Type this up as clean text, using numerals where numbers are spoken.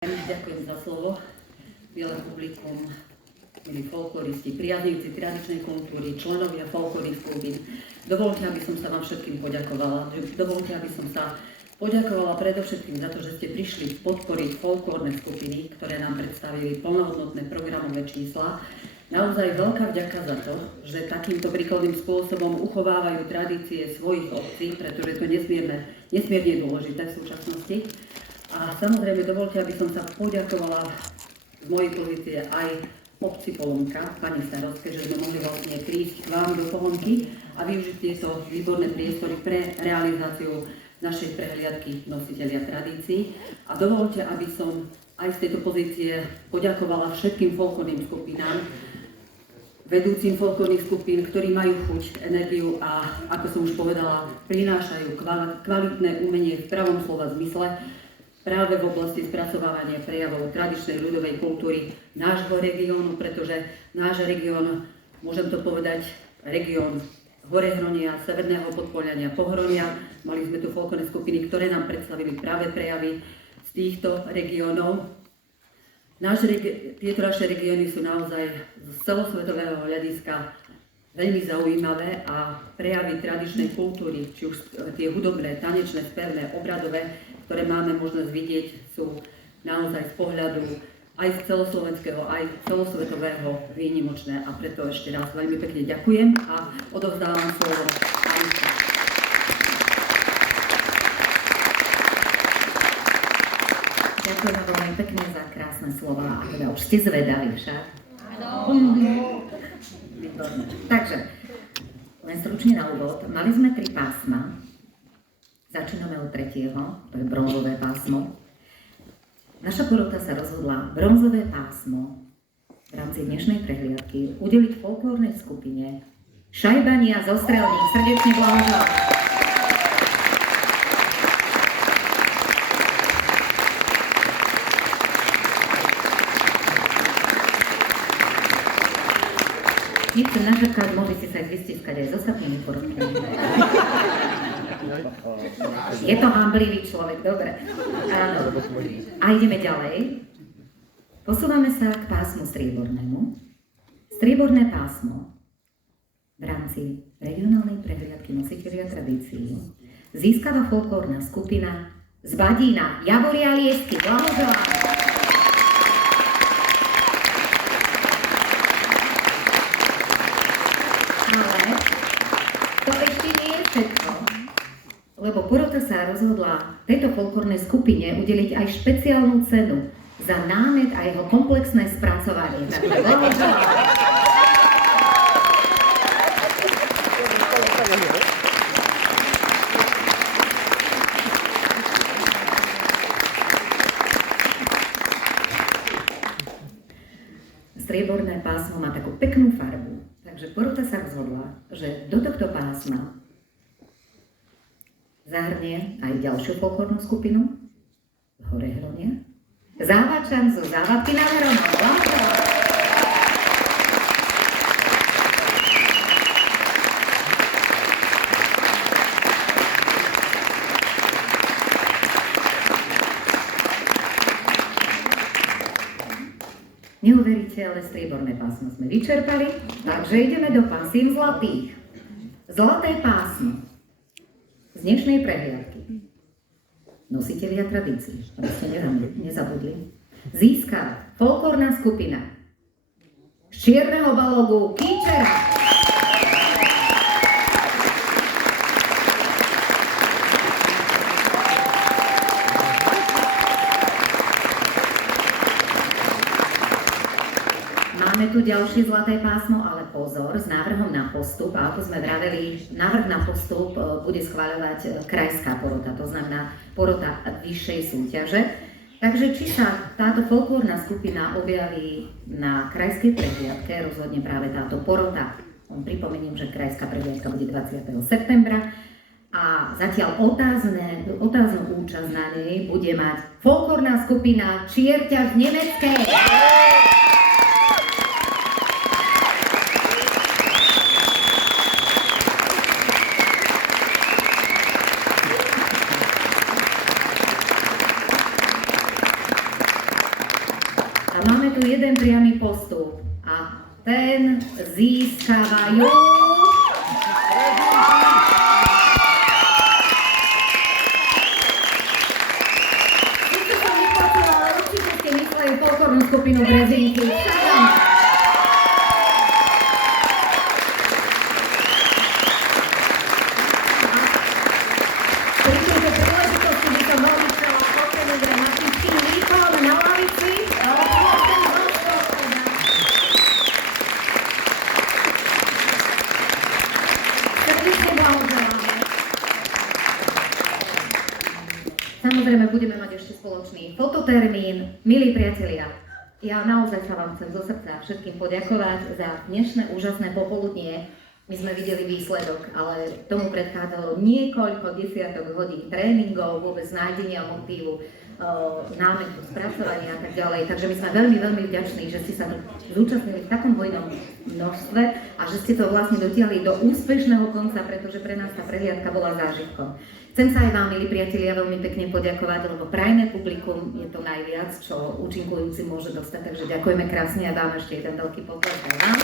Ďakujem za slovo. Milé publikum, milí folkloristi, priaznivci tradičnej kultúry, členovia folklorných skupín. Dovoľte, aby som sa vám všetkým poďakovala. Dovoľte, aby som sa poďakovala predovšetkým za to, že ste prišli podporiť folklórne skupiny, ktoré nám predstavili plnohodnotné programové čísla. Naozaj veľká vďaka za to, že takýmto príkladným spôsobom uchovávajú tradície svojich obcí, pretože to je nesmierne dôležité v súčasnosti. A samozrejme dovoľte, aby som sa poďakovala z mojej pozície aj obci Polomka, pani starostke, že sme mohli vlastne prísť k vám do Polomky a využiť tieto výborné priestory pre realizáciu našej prehliadky nositelia tradícií. A dovoľte, aby som aj z tejto pozície poďakovala všetkým folklórnym skupinám, vedúcim folklórnych skupín, ktorí majú chuť, energiu a, ako som už povedala, prinášajú kvalitné umenie v pravom slova zmysle práve v oblasti spracovávania prejavov tradičnej ľudovej kultúry nášho regiónu, pretože náš región, môžem to povedať, región Horehronia, Severného Podpoľania, Pohronia. Mali sme tu folklórne skupiny, ktoré nám predstavili práve prejavy z týchto regiónov. Tieto naše regióny sú naozaj z celosvetového hľadiska veľmi zaujímavé a prejavy tradičnej kultúry, či už tie hudobné, tanečné, spevné, obradové, ktoré máme možnosť vidieť, sú naozaj z pohľadu aj z celoslovenského, aj celosvetového výnimočné. A preto ešte raz veľmi pekne ďakujem a odovzdávam slovo Aničke. Ďakujem veľmi pekne za krásne slova. Už ste zvedaví však? Áno. Takže, len stručne na úvod. Mali sme 3 pásma. Začíname od 3., to je bronzové pásmo. Naša porota sa rozhodla bronzové pásmo v rámci dnešnej prehliadky udeliť folklórnej skupine Šajbania zo Strelník. Srdečne blahoželám. Nechcem našapkať, môžete sa aj vystiskať aj s ostatnými porotkami. Je to hamblivý človek, dobre. Áno. A ideme ďalej. Posúvame sa k pásmu striebornému. Strieborné pásmo v rámci regionálnej prehliadky nositelia tradícií získava folklórna skupina z Badína Javoria Liesky. Blahoželám. Ale to ešte nie je všetko, lebo porota sa rozhodla tejto folklórnej skupine udeliť aj špeciálnu cenu za námet a jeho komplexné spracovanie. Takže blahoželám. Strieborné pásmo má takú peknú farbu, takže porota sa rozhodla, že do tohto pásma zahrnie aj ďalšiu folklórnu skupinu Horehronia, Závačan zo Závadky nad Hronom. Neuveríte, ale strieborné pásmo sme vyčerpali, takže ideme do pásiem zlatých. Zlaté pásmo z dnešnej prehliadky. Nositelia tradícií, aby ste nezabudli, získa folklórna skupina z Čierneho Balogu Kýčera. Máme tu ďalšie zlaté pásmo, ale pozor, s návrhom na postup, a ako sme vraveli, návrh na postup bude schváľovať krajská porota, to znamená porota vyššej súťaže. Takže či sa táto folklórna skupina objaví na krajskej prehliadke, rozhodne práve táto porota. Pripomeniem, že krajská prehliadka bude 20. septembra a zatiaľ otáznu účasť na nej bude mať folklórna skupina Čierťa z Nemeckej. máme tu jeden priamy postup a ten získavajú... Sice som nepočula, ale určite ste mysleli folklórnu skupinu Brezinky. Pri tejto príležitosti by som veľmi chcela oceniť dramatický výkon na lavici. Srdečne blahoželáme. Samozrejme, budeme mať ešte spoločný fototermín. Milí priatelia, ja naozaj sa vám chcem zo srdca všetkým poďakovať za dnešné úžasné popoludnie. My sme videli výsledok, ale tomu predchádzalo niekoľko desiatok hodín tréningov, vôbec nájdenia motívu, námetu, spracovania a tak ďalej. Takže my sme veľmi, veľmi vďační, že ste sa tu zúčastnili v takom hojnom množstve a že ste to vlastne dotiahli do úspešného konca, pretože pre nás tá prehliadka bola zážitkom. Chcem sa aj vám, milí priatelia, veľmi pekne poďakovať, lebo prajné publikum je to najviac, čo účinkujúci môže dostať. Takže ďakujeme krásne a vám ešte jeden veľký potlesk aj vám.